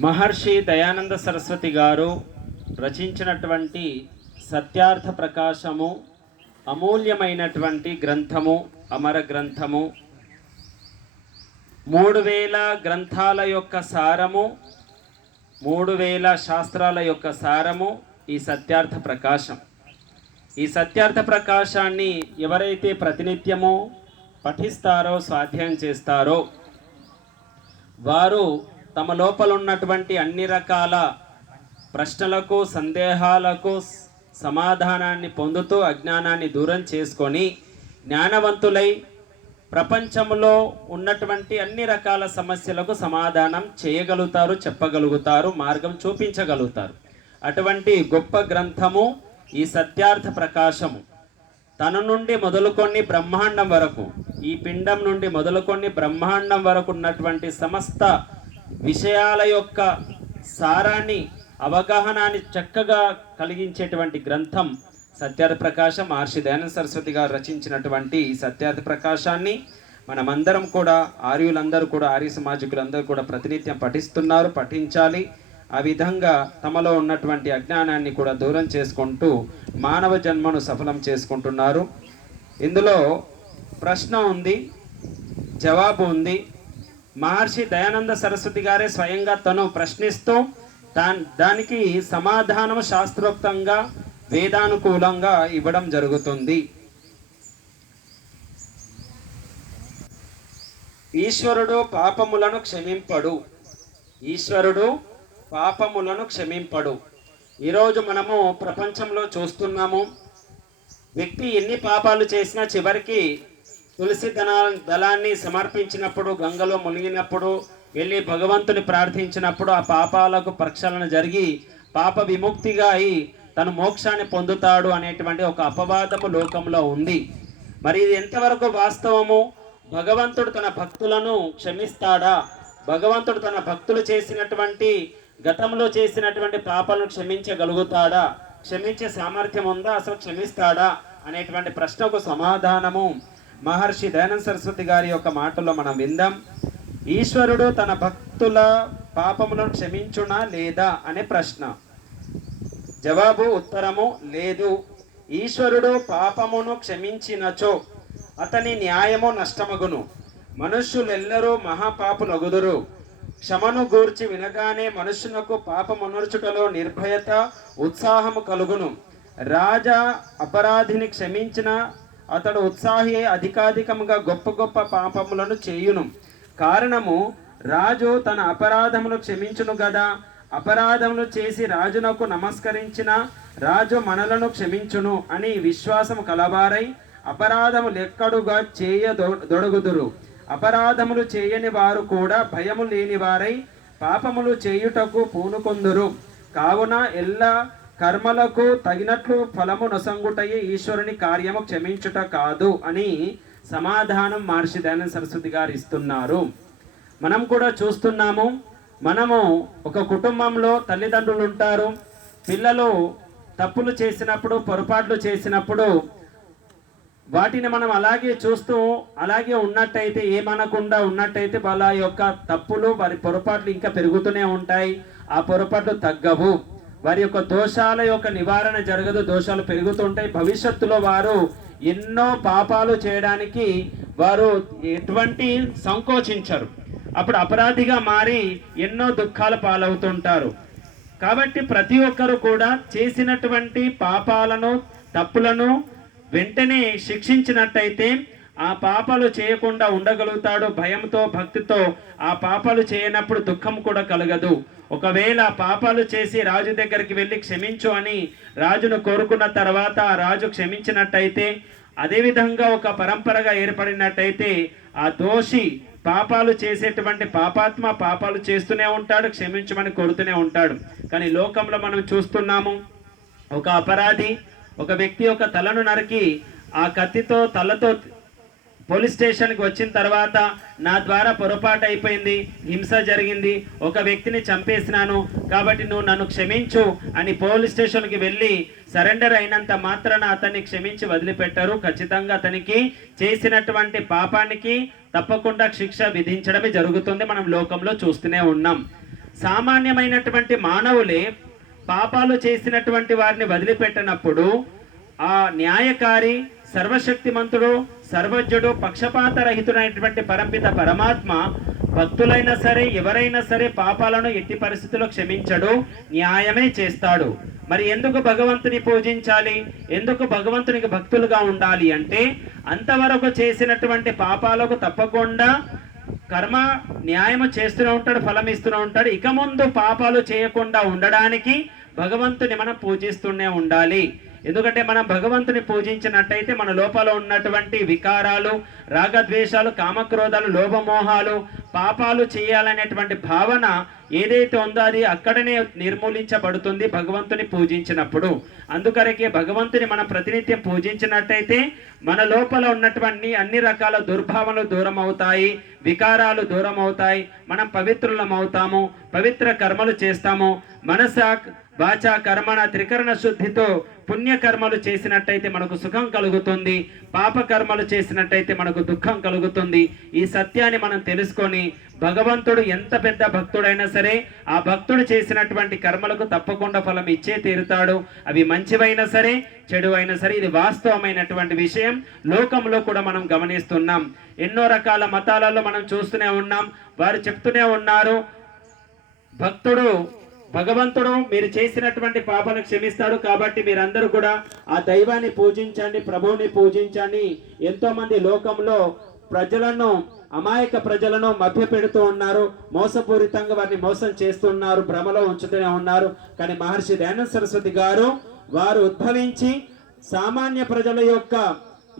మహర్షి దయానంద సరస్వతి గారు రచించినటువంటి సత్యార్థ ప్రకాశము అమూల్యమైనటువంటి గ్రంథము అమర గ్రంథము మూడు వేల గ్రంథాల యొక్క సారము మూడు వేల శాస్త్రాల యొక్క సారము ఈ సత్యార్థ ప్రకాశం. ఈ సత్యార్థ ప్రకాశాన్ని ఎవరైతే ప్రతినిత్యము పఠిస్తారో స్వాధ్యాయం చేస్తారో వారు తమ లోపల ఉన్నటువంటి అన్ని రకాల ప్రశ్నలకు సందేహాలకు సమాధానాన్ని పొందుతూ అజ్ఞానాన్ని దూరం చేసుకొని జ్ఞానవంతులై ప్రపంచంలో ఉన్నటువంటి అన్ని రకాల సమస్యలకు సమాధానం చేయగలుగుతారు చెప్పగలుగుతారు మార్గం చూపించగలుగుతారు. అటువంటి గొప్ప గ్రంథము ఈ సత్యార్థ ప్రకాశము. తన నుండి మొదలుకొని బ్రహ్మాండం వరకు ఈ పిండం నుండి మొదలుకొని బ్రహ్మాండం వరకు ఉన్నటువంటి సమస్త విషయాల యొక్క సారాన్ని అవగాహనాన్ని చక్కగా కలిగించేటువంటి గ్రంథం సత్యార్థ ప్రకాశం. మహర్షి దయానంద సరస్వతి గారు రచించినటువంటి ఈ సత్యార్థ ప్రకాశాన్ని మనమందరం కూడా ఆర్యులందరూ కూడా ఆర్య సమాజికులందరూ కూడా ప్రతినిత్యం పఠిస్తున్నారు పఠించాలి. ఆ విధంగా తమలో ఉన్నటువంటి అజ్ఞానాన్ని కూడా దూరం చేసుకుంటూ మానవ జన్మను సఫలం చేసుకుంటున్నారు. ఇందులో ప్రశ్న ఉంది జవాబు ఉంది. మహర్షి దయానంద సరస్వతి గారే స్వయంగా తను ప్రశ్నిస్తూ దాన్ దానికి సమాధానం శాస్త్రోక్తంగా వేదానుకూలంగా ఇవ్వడం జరుగుతుంది. ఈశ్వరుడు పాపములను క్షమింపడు. ఈశ్వరుడు పాపములను క్షమింపడు. ఈరోజు మనము ప్రపంచంలో చూస్తున్నాము వ్యక్తి ఎన్ని పాపాలు చేసినా చివరికి తులసి దళా దళాన్ని సమర్పించినప్పుడు గంగలో మునిగినప్పుడు వెళ్ళి భగవంతుని ప్రార్థించినప్పుడు ఆ పాపాలకు ప్రక్షాళన జరిగి పాప విముక్తిగా అయి తను మోక్షాన్ని పొందుతాడు అనేటువంటి ఒక అపవాదము లోకంలో ఉంది. మరి ఇది ఎంతవరకు వాస్తవము? భగవంతుడు తన భక్తులను క్షమిస్తాడా? భగవంతుడు తన భక్తులు చేసినటువంటి గతంలో చేసినటువంటి పాపాలను క్షమించగలుగుతాడా? క్షమించే సామర్థ్యం ఉందా? అసలు క్షమిస్తాడా? అనేటువంటి ప్రశ్నకు సమాధానము మహర్షి దయానంద సరస్వతి గారి యొక్క మాటల్లో మనం విందాం. ఈశ్వరుడు తన భక్తుల పాపములను క్షమించునా లేదా అనే ప్రశ్న. జవాబు ఉత్తరము లేదు. ఈశ్వరుడు పాపమును క్షమించినచో అతని న్యాయము నష్టమగును. మనుష్యులెల్లరూ మహాపాపులగుదురు. క్షమను గూర్చి వినగానే మనుష్యునకు పాపమునర్చుటలో నిర్భయత ఉత్సాహము కలుగును. రాజా అపరాధిని క్షమించిన అతడు ఉత్సాహి అధికాధికముగా గొప్ప గొప్ప పాపములను చేయును. కారణము రాజు తన అపరాధములు క్షమించును గదా. అపరాధములు చేసి రాజునకు నమస్కరించిన రాజు మనలను క్షమించును అని విశ్వాసము కలవారై అపరాధము లెక్కడుగా చేయ దొడుగుదురు. అపరాధములు చేయని వారు కూడా భయము లేని వారై పాపములు చేయుటకు పూనుకొందురు. కావున ఎల్ల కర్మలకు తగినట్లు ఫలము నొసంగుటయే ఈశ్వరుని కార్యము క్షమించుట కాదు అని సమాధానం మహర్షి దయానంద సరస్వతి గారు ఇస్తున్నారు. మనం కూడా చూస్తున్నాము మనము ఒక కుటుంబంలో తల్లిదండ్రులు ఉంటారు పిల్లలు తప్పులు చేసినప్పుడు పొరపాట్లు చేసినప్పుడు వాటిని మనం అలాగే చూస్తూ అలాగే ఉన్నట్టయితే ఏమనకుండా ఉన్నట్టయితే వాళ్ళ యొక్క తప్పులు వారి పొరపాట్లు ఇంకా పెరుగుతూనే ఉంటాయి ఆ పొరపాట్లు తగ్గవు. వారి యొక్క దోషాల యొక్క నివారణ జరగదు దోషాలు పెరుగుతుంటాయి. భవిష్యత్తులో వారు ఎన్నో పాపాలు చేయడానికి వారు ఎటువంటి సంకోచించరు. అప్పుడు అపరాధిగా మారి ఎన్నో దుఃఖాల పాలవుతుంటారు. కాబట్టి ప్రతి ఒక్కరు కూడా చేసినటువంటి పాపాలను తప్పులను వెంటనే శిక్షించినట్టయితే ఆ పాపాలు చేయకుండా ఉండగలుగుతాడు భయంతో భక్తితో ఆ పాపాలు చేయనప్పుడు దుఃఖం కూడా కలగదు. ఒకవేళ పాపాలు చేసి రాజు దగ్గరికి వెళ్ళి క్షమించు అని రాజును కోరుకున్న తర్వాత ఆ రాజు క్షమించినట్టయితే అదేవిధంగా ఒక పరంపరగా ఏర్పడినట్టయితే ఆ దోషి పాపాలు చేసేటువంటి పాపాత్మ పాపాలు చేస్తూనే ఉంటాడు క్షమించమని కోరుతూనే ఉంటాడు. కానీ లోకంలో మనం చూస్తున్నాము ఒక అపరాధి ఒక వ్యక్తి యొక్క తలను నరికి ఆ కత్తితో తలతో పోలీస్ స్టేషన్కి వచ్చిన తర్వాత నా ద్వారా పొరపాటు అయిపోయింది హింస జరిగింది ఒక వ్యక్తిని చంపేసినాను కాబట్టి నువ్వు నన్ను క్షమించు అని పోలీస్ స్టేషన్కి వెళ్ళి సరెండర్ అయినంత మాత్రాన అతన్ని క్షమించి వదిలిపెట్టారు. ఖచ్చితంగా అతనికి చేసినటువంటి పాపానికి తప్పకుండా శిక్ష విధించడమే జరుగుతుంది. మనం లోకంలో చూస్తూనే ఉన్నాం. సామాన్యమైనటువంటి మానవులే పాపాలు చేసినటువంటి వారిని వదిలిపెట్టినప్పుడు ఆ న్యాయకారి సర్వశక్తిమంతుడు సర్వజ్ఞుడు పక్షపాత రహితుడైనటువంటి పరంపిత పరమాత్మ భక్తులైనా సరే ఎవరైనా సరే పాపాలను ఎట్టి పరిస్థితుల్లో క్షమించడు న్యాయమే చేస్తాడు. మరి ఎందుకు భగవంతుని పూజించాలి? ఎందుకు భగవంతునికి భక్తులుగా ఉండాలి అంటే అంతవరకు చేసినటువంటి పాపాలకు తప్పకుండా కర్మ న్యాయము చేస్తూనే ఉంటాడు ఫలం ఇస్తూనే ఉంటాడు. ఇక ముందు పాపాలు చేయకుండా ఉండడానికి భగవంతుని మనం పూజిస్తూనే ఉండాలి. ఎందుకంటే మనం భగవంతుని పూజించినట్టయితే మన లోపల ఉన్నటువంటి వికారాలు రాగద్వేషాలు కామక్రోధాలు లోభమోహాలు పాపాలు చేయాలనేటువంటి భావన ఏదైతే ఉందో అది అక్కడనే నిర్మూలించబడుతుంది భగవంతుని పూజించినప్పుడు. అందుకరకే భగవంతుని మనం ప్రతినిత్యం పూజించినట్టయితే మన లోపల ఉన్నటువంటి అన్ని రకాల దుర్భావనలు దూరం అవుతాయి వికారాలు దూరం అవుతాయి మనం పవిత్రులం అవుతాము పవిత్ర కర్మలు చేస్తాము మనస వాచ కర్మణ త్రికరణ శుద్ధితో పుణ్యకర్మలు చేసినట్టయితే మనకు సుఖం కలుగుతుంది పాపకర్మలు చేసినట్టయితే మనకు దుఃఖం కలుగుతుంది. ఈ సత్యాన్ని మనం తెలుసుకొని భగవంతుడు ఎంత పెద్ద భక్తుడైనా సరే ఆ భక్తుడు చేసినటువంటి కర్మలకు తప్పకుండా ఫలం ఇచ్చే తీరుతాడు. అవి మంచివైనా సరే చెడు అయినా సరే ఇది వాస్తవమైనటువంటి విషయం. లోకంలో కూడా మనం గమనిస్తున్నాం. ఎన్నో రకాల మతాలలో మనం చూస్తూనే ఉన్నాం. వారు చెప్తూనే ఉన్నారు భక్తుడు భగవంతుడు మీరు చేసినటువంటి పాపను క్షమిస్తాడు కాబట్టి మీరందరూ కూడా ఆ దైవాన్ని పూజించండి ప్రభువుని పూజించండి. ఎంతోమంది లోకంలో ప్రజలను అమాయక ప్రజలను మభ్య పెడుతూ ఉన్నారు మోసపూరితంగా వారిని మోసం చేస్తున్నారు భ్రమలో ఉంచుతూనే ఉన్నారు. కానీ మహర్షి దయానంద సరస్వతి గారు వారు ఉద్భవించి సామాన్య ప్రజల యొక్క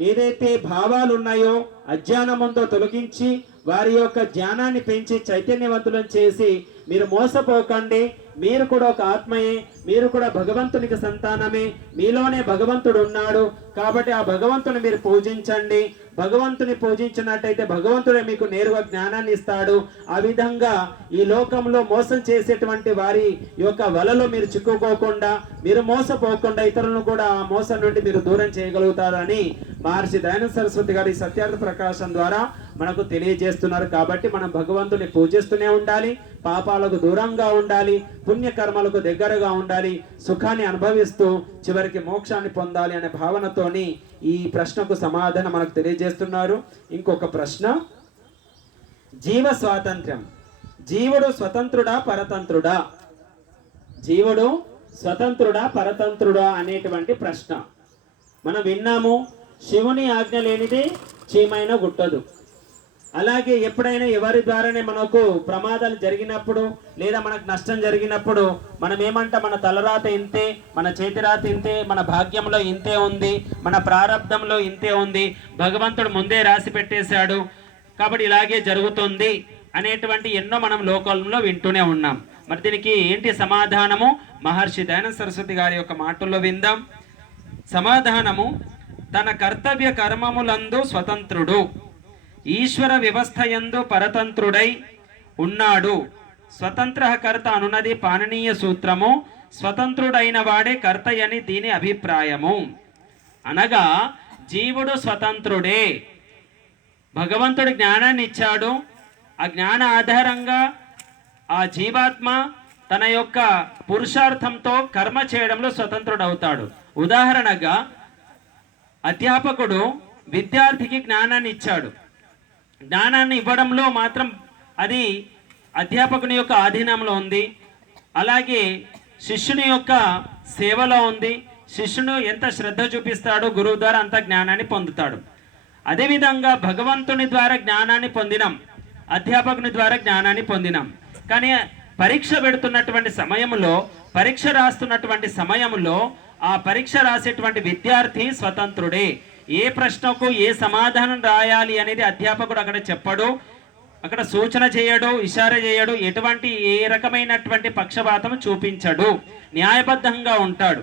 ఏదైతే భావాలు ఉన్నాయో అజ్ఞానముందో తొలగించి వారి యొక్క జ్ఞానాన్ని పెంచి చైతన్యవంతులను చేసి మీరు మోసపోకండి మీరు కూడా ఒక ఆత్మయే మీరు కూడా భగవంతునికి సంతానమే మీలోనే భగవంతుడు ఉన్నాడు. కాబట్టి ఆ భగవంతుని మీరు పూజించండి. భగవంతుని పూజించినట్టయితే భగవంతుడే మీకు నేరుగా జ్ఞానాన్ని ఇస్తాడు. ఆ విధంగా ఈ లోకంలో మోసం చేసేటువంటి వారి యొక్క వలలో మీరు చిక్కుకోకుండా మీరు మోసపోకుండా ఇతరులను కూడా ఆ మోసం నుండి మీరు దూరం చేయగలుగుతారని మహర్షి దయానంద సరస్వతి గారి సత్యార్థ ప్రకాశం ద్వారా మనకు తెలియజేస్తున్నారు. కాబట్టి మనం భగవంతుని పూజిస్తూనే ఉండాలి. పాపాలకు దూరంగా ఉండాలి. పుణ్యకర్మలకు దగ్గరగా ఉండాలి సుఖాన్ని అనుభవిస్తూ చివరికి మోక్షాన్ని పొందాలి అనే భావనతోని ఈ ప్రశ్నకు సమాధానం మనకు తెలియజేస్తున్నారు. ఇంకొక ప్రశ్న. జీవ స్వాతంత్ర్యం జీవుడు స్వతంత్రుడా పరతంత్రుడా? జీవుడు స్వతంత్రుడా పరతంత్రుడా అనేటువంటి ప్రశ్న. మనం విన్నాము శివుని ఆజ్ఞ లేనిది చీమైన గుట్టదు. అలాగే ఎప్పుడైనా ఎవరి ద్వారానే మనకు ప్రమాదాలు జరిగినప్పుడు లేదా మనకు నష్టం జరిగినప్పుడు మనం ఏమంటాం మన తలరాత ఇంతే మన చేతిరాత ఇంతే మన భాగ్యంలో ఇంతే ఉంది మన ప్రారంధంలో ఇంతే ఉంది భగవంతుడు ముందే రాసి పెట్టేశాడు కాబట్టి ఇలాగే జరుగుతుంది అనేటువంటి ఎన్నో మనం లోకంలో వింటూనే ఉన్నాం. మరి దీనికి ఏంటి సమాధానము? మహర్షి దయానంద సరస్వతి గారి యొక్క మాటల్లో విందాం. సమాధానము తన కర్తవ్య కర్మములందు స్వతంత్రుడు. ఈశ్వర వ్యవస్థ యందు పరతంత్రుడై ఉన్నాడు. స్వతంత్ర కర్త అనున్నది పాననీయ సూత్రము స్వతంత్రుడైన వాడే కర్తయని దీని అభిప్రాయము. అనగా జీవుడు స్వతంత్రుడే. భగవంతుడు జ్ఞానాన్ని ఇచ్చాడు ఆ జ్ఞాన ఆధారంగా ఆ జీవాత్మ తన యొక్క పురుషార్థంతో కర్మ చేయడంలో స్వతంత్రుడవుతాడు. ఉదాహరణగా అధ్యాపకుడు విద్యార్థికి జ్ఞానాన్ని ఇచ్చాడు జ్ఞానాన్ని ఇవ్వడంలో మాత్రం అది అధ్యాపకుని యొక్క ఆధీనంలో ఉంది. అలాగే శిష్యుని యొక్క సేవలో ఉంది. శిష్యుడు ఎంత శ్రద్ధ చూపిస్తాడో గురువు ద్వారా అంత జ్ఞానాన్ని పొందుతాడు. అదేవిధంగా భగవంతుని ద్వారా జ్ఞానాన్ని పొందినాం. అధ్యాపకుని ద్వారా జ్ఞానాన్ని పొందినాం. కానీ పరీక్ష పెడుతున్నటువంటి సమయంలో పరీక్ష రాస్తున్నటువంటి సమయంలో ఆ పరీక్ష రాసేటువంటి విద్యార్థి స్వతంత్రుడే. ఏ ప్రశ్నకు ఏ సమాధానం రాయాలి అనేది అధ్యాపకుడు అక్కడ చెప్పడు. అక్కడ సూచన చేయడు ఇషార చేయడు ఎటువంటి ఏ రకమైనటువంటి పక్షపాతం చూపించడు. న్యాయబద్ధంగా ఉంటాడు.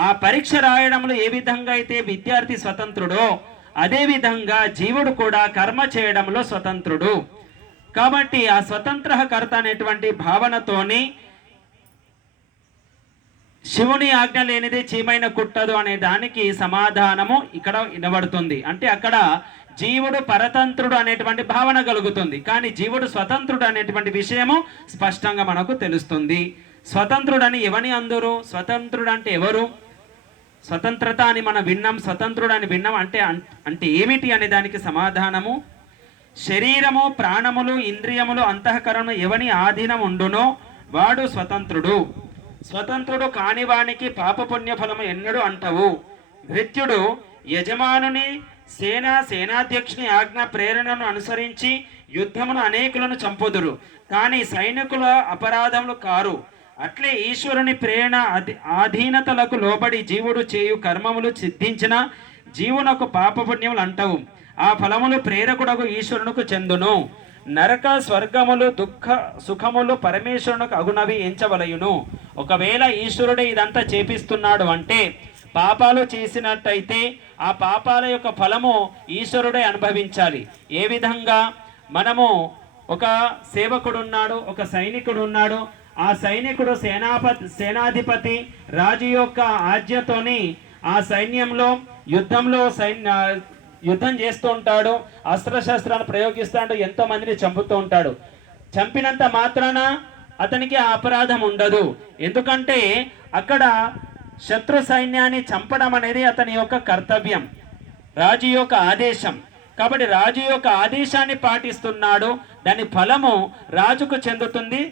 ఆ పరీక్ష రాయడంలో ఏ విధంగా అయితే విద్యార్థి స్వతంత్రుడో అదే విధంగా జీవుడు కూడా కర్మ చేయడంలో స్వతంత్రుడు. కాబట్టి ఆ స్వతంత్ర కర్త అనేటువంటి భావనతోని శివుని ఆజ్ఞ లేనిదే చీమైన కుట్టదు అనే దానికి సమాధానము ఇక్కడ వినబడుతుంది. అంటే అక్కడ జీవుడు పరతంత్రుడు అనేటువంటి భావన కలుగుతుంది. కానీ జీవుడు స్వతంత్రుడు అనేటువంటి విషయము స్పష్టంగా మనకు తెలుస్తుంది. స్వతంత్రుడని ఎవని అందరు? స్వతంత్రుడు అంటే ఎవరు? స్వతంత్రత అని మనం విన్నాం స్వతంత్రుడు అని విన్నాం అంటే అంటే ఏమిటి అనే దానికి సమాధానము? శరీరము ప్రాణములు ఇంద్రియములు అంతఃకరణము ఎవని ఆధీనం ఉండునో వాడు స్వతంత్రుడు. స్వతంత్రుడు కానివానికి పాపపుణ్య ఫలము ఎన్నడు అంటవు. భృత్యుడు యజమానుని సేనా సేనాధ్యక్షుని ఆజ్ఞ ప్రేరణను అనుసరించి యుద్ధమును అనేకులను చంపుదురు. కానీ సైనికుల అపరాధములు కారు. అట్లే ఈశ్వరుని ప్రేరణ అధి- ఆధీనతలకు లోబడి జీవుడు చేయు కర్మములు సిద్ధించిన జీవునకు పాపపుణ్యములు అంటవు. ఆ ఫలములు ప్రేరకుడకు ఈశ్వరునకు చెందును. నరక స్వర్గములు దుఃఖ సుఖములు పరమేశ్వరునికి అగునవి ఎంచవలయును. ఒకవేళ ఈశ్వరుడే ఇదంతా చేపిస్తున్నాడు అంటే పాపాలు చేసినట్టయితే ఆ పాపాల యొక్క ఫలము ఈశ్వరుడే అనుభవించాలి. ఏ విధంగా? మనము ఒక సేవకుడున్నాడు ఒక సైనికుడు ఉన్నాడు ఆ సైనికుడు సేనాపతి సేనాధిపతి రాజు యొక్క ఆజ్ఞతోని ఆ సైన్యంలో యుద్ధంలో సైన్య యుద్ధం చేస్తూ ఉంటాడు అస్త్రశస్త్రాలు ప్రయోగిస్తాడు ఎంతో మందిని చంపుతూ ఉంటాడు. చంపినంత మాత్రాన అతనికి ఆ అపరాధం ఉండదు. ఎందుకంటే అక్కడ శత్రు సైన్యాన్ని చంపడం అనేది అతని యొక్క కర్తవ్యం రాజు యొక్క ఆదేశం. కాబట్టి రాజు యొక్క ఆదేశాన్ని పాటిస్తున్నాడు. దాని ఫలము రాజుకు చెందుతుంది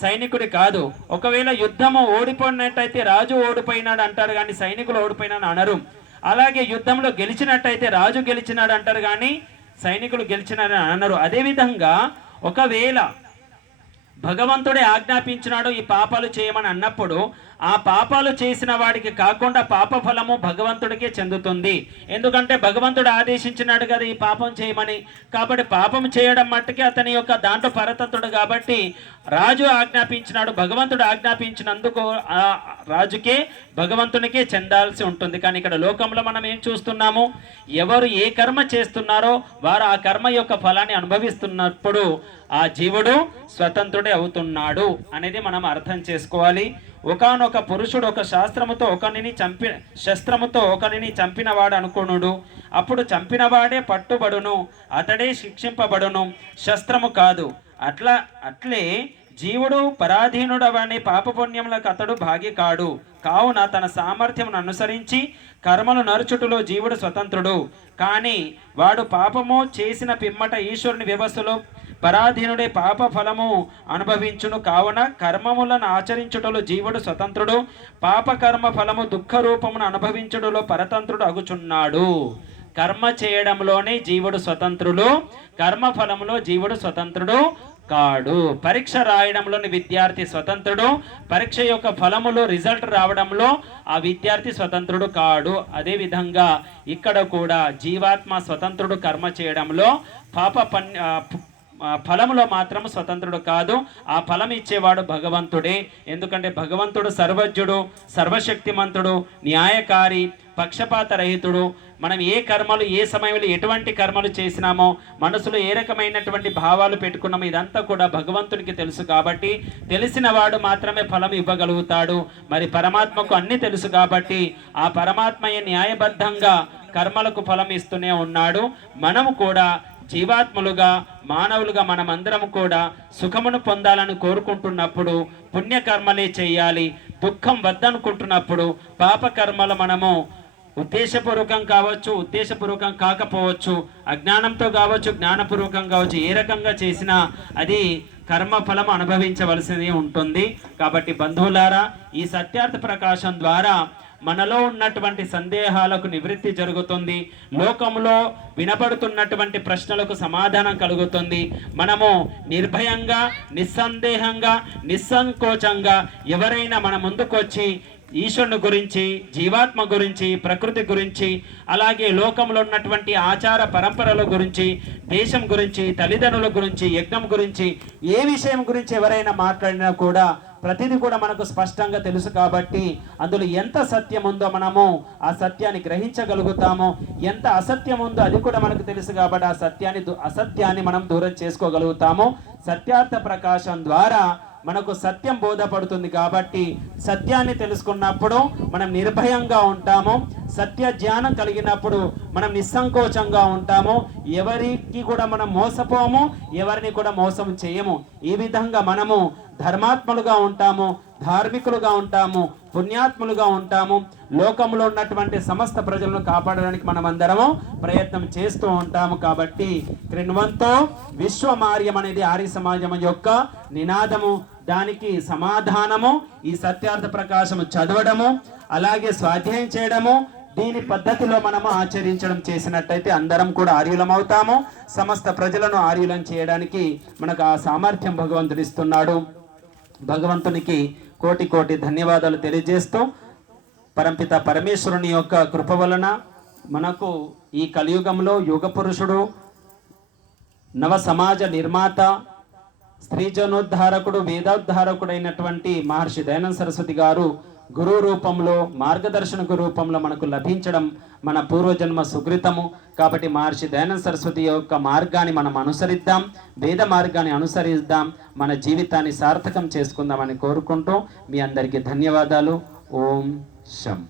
సైనికుడి కాదు. ఒకవేళ యుద్ధము ఓడిపోయినట్టయితే రాజు ఓడిపోయినాడు అంటారు కానీ సైనికులు ఓడిపోయినాడు అనరు. అలాగే యుద్ధంలో గెలిచినట్టయితే రాజు గెలిచినాడు అంటారు కానీ సైనికులు గెలిచినారని అన్నారు అదేవిధంగా ఒకవేళ భగవంతుడే ఆజ్ఞాపించినాడు ఈ పాపాలు చేయమని అన్నప్పుడు ఆ పాపాలు చేసిన వాడికి కాకుండా పాప ఫలము భగవంతుడికే చెందుతుంది. ఎందుకంటే భగవంతుడు ఆదేశించినాడు కదా ఈ పాపం చేయమని. కాబట్టి పాపం చేయడం మట్టుకే అతని యొక్క దాంట్లో పరతంతుడు కాబట్టి రాజు ఆజ్ఞాపించినాడు. భగవంతుడు ఆజ్ఞాపించినందుకు ఆ రాజుకే భగవంతునికే చెందాల్సి ఉంటుంది. కానీ ఇక్కడ లోకంలో మనం ఏం చూస్తున్నాము? ఎవరు ఏ కర్మ చేస్తున్నారో వారు ఆ కర్మ యొక్క ఫలాన్ని అనుభవిస్తున్నప్పుడు ఆ జీవుడు స్వతంత్రుడే అవుతున్నాడు అనేది మనం అర్థం చేసుకోవాలి. ఒకనొక పురుషుడు ఒక శాస్త్రముతో ఒకనిని చంపి శస్త్రముతో ఒకనిని చంపినవాడు అనుకునుడు. అప్పుడు చంపినవాడే పట్టుబడును అతడే శిక్షింపబడును శస్త్రము కాదు. అట్లా అట్లే జీవుడు పరాధీనుడవని పాపపుణ్యములకు అతడు భాగి కాడు కావున తన సామర్థ్యమును అనుసరించి కర్మలు నరుచుటలో జీవుడు స్వతంత్రుడు. కానీ వాడు పాపము చేసిన పిమ్మట ఈశ్వరుని వ్యవస్థలో పరాధీనుడే పాప ఫలము అనుభవించును కావున కర్మములను ఆచరించుటలో జీవుడు స్వతంత్రుడు పాప కర్మ ఫలము దుఃఖ రూపమును అనుభవించుటలో పరతంత్రుడు అగుచున్నాడు. కర్మ చేయడంలోనే జీవుడు స్వతంత్రుడు కర్మ ఫలములో జీవుడు స్వతంత్రుడు కాడు. పరీక్ష రాయడంలోని విద్యార్థి స్వతంత్రుడు పరీక్ష యొక్క ఫలములో రిజల్ట్ రావడంలో ఆ విద్యార్థి స్వతంత్రుడు కాడు. అదేవిధంగా ఇక్కడ కూడా జీవాత్మ స్వతంత్రుడు కర్మ చేయడంలో పాప పన్ ఫలములో మాత్రం స్వతంత్రుడు కాదు. ఆ ఫలం ఇచ్చేవాడు భగవంతుడే. ఎందుకంటే భగవంతుడు సర్వజ్ఞుడు సర్వశక్తిమంతుడు న్యాయకారి పక్షపాత రహితుడు. మనం ఏ కర్మలు ఏ సమయంలో ఎటువంటి కర్మలు చేసినామో మనసులో ఏ రకమైనటువంటి భావాలు పెట్టుకున్నామో ఇదంతా కూడా భగవంతుడికి తెలుసు కాబట్టి తెలిసిన వాడు మాత్రమే ఫలం ఇవ్వగలుగుతాడు. మరి పరమాత్మకు అన్ని తెలుసు కాబట్టి ఆ పరమాత్మయ్య న్యాయబద్ధంగా కర్మలకు ఫలం ఇస్తూనే ఉన్నాడు. మనము కూడా జీవాత్మలుగా మానవులుగా మనమందరం కూడా సుఖమును పొందాలని కోరుకుంటున్నప్పుడు పుణ్యకర్మలే చేయాలి దుఃఖం వద్దనుకుంటున్నప్పుడు పాపకర్మలు మనము ఉద్దేశపూర్వకం కావచ్చు ఉద్దేశపూర్వకం కాకపోవచ్చు అజ్ఞానంతో కావచ్చు జ్ఞానపూర్వకం కావచ్చు ఏ రకంగా చేసినా అది కర్మ ఫలం అనుభవించవలసి ఉంటుంది. కాబట్టి బంధువులారా ఈ సత్యార్థ ప్రకాశం ద్వారా మనలో ఉన్నటువంటి సందేహాలకు నివృత్తి జరుగుతుంది. లోకంలో వినబడుతున్నటువంటి ప్రశ్నలకు సమాధానం కలుగుతుంది. మనము నిర్భయంగా నిస్సందేహంగా నిస్సంకోచంగా ఎవరైనా మన ముందుకొచ్చి ఈశ్వరుని గురించి జీవాత్మ గురించి ప్రకృతి గురించి అలాగే లోకంలో ఉన్నటువంటి ఆచార పరంపరల గురించి దేశం గురించి తల్లిదండ్రుల గురించి యజ్ఞం గురించి ఏ విషయం గురించి ఎవరైనా మాట్లాడినా కూడా ప్రతిదీ కూడా మనకు స్పష్టంగా తెలుసు కాబట్టి అందులో ఎంత సత్యం ఉందో మనము ఆ సత్యాన్ని గ్రహించగలుగుతాము. ఎంత అసత్యం ఉందో అది కూడా మనకు తెలుసు కాబట్టి ఆ సత్యాన్ని అసత్యాన్ని మనం దూరం చేసుకోగలుగుతాము. సత్యార్థ ప్రకాశం ద్వారా మనకు సత్యం బోధపడుతుంది కాబట్టి సత్యాన్ని తెలుసుకున్నప్పుడు మనం నిర్భయంగా ఉంటాము సత్య జ్ఞానం కలిగినప్పుడు మనం నిస్సంకోచంగా ఉంటాము ఎవరికి కూడా మనం మోసపోము ఎవరిని కూడా మోసం చేయము. ఈ విధంగా మనము ధర్మాత్ములుగా ఉంటాము ధార్మికులుగా ఉంటాము పుణ్యాత్ములుగా ఉంటాము. లోకంలో ఉన్నటువంటి సమస్త ప్రజలను కాపాడడానికి మనం అందరము ప్రయత్నం చేస్తూ ఉంటాము కాబట్టి క్రిణ్వంతో విశ్వమార్యం అనేది ఆర్య సమాజం యొక్క నినాదము. దానికి సమాధానము ఈ సత్యార్థ ప్రకాశము చదవడము అలాగే స్వాధ్యాయం చేయడము దీని పద్ధతిలో మనము ఆచరించడం చేసినట్టయితే అందరం కూడా ఆర్యులం అవుతాము సమస్త ప్రజలను ఆర్యులం చేయడానికి మనకు ఆ సామర్థ్యం భగవంతుడు ఇస్తున్నాడు. భగవంతునికి కోటి కోటి ధన్యవాదాలు తెలియజేస్తూ పరంపిత పరమేశ్వరుని యొక్క కృప వలన మనకు ఈ కలియుగంలో యుగ పురుషుడు నవ సమాజ నిర్మాత స్త్రీజనోద్ధారకుడు వేదోద్ధారకుడైనటువంటి మహర్షి దయానంద సరస్వతి గారు గురు రూపంలో మార్గదర్శనకు రూపంలో మనకు లభించడం మన పూర్వజన్మ సుకృతము. కాబట్టి మహర్షి దయానంద సరస్వతి యొక్క మార్గాన్ని మనం అనుసరిద్దాం వేద మార్గాన్ని అనుసరిద్దాం మన జీవితాన్ని సార్థకం చేసుకుందామని కోరుకుంటూ మీ అందరికీ ధన్యవాదాలు. ఓం శం.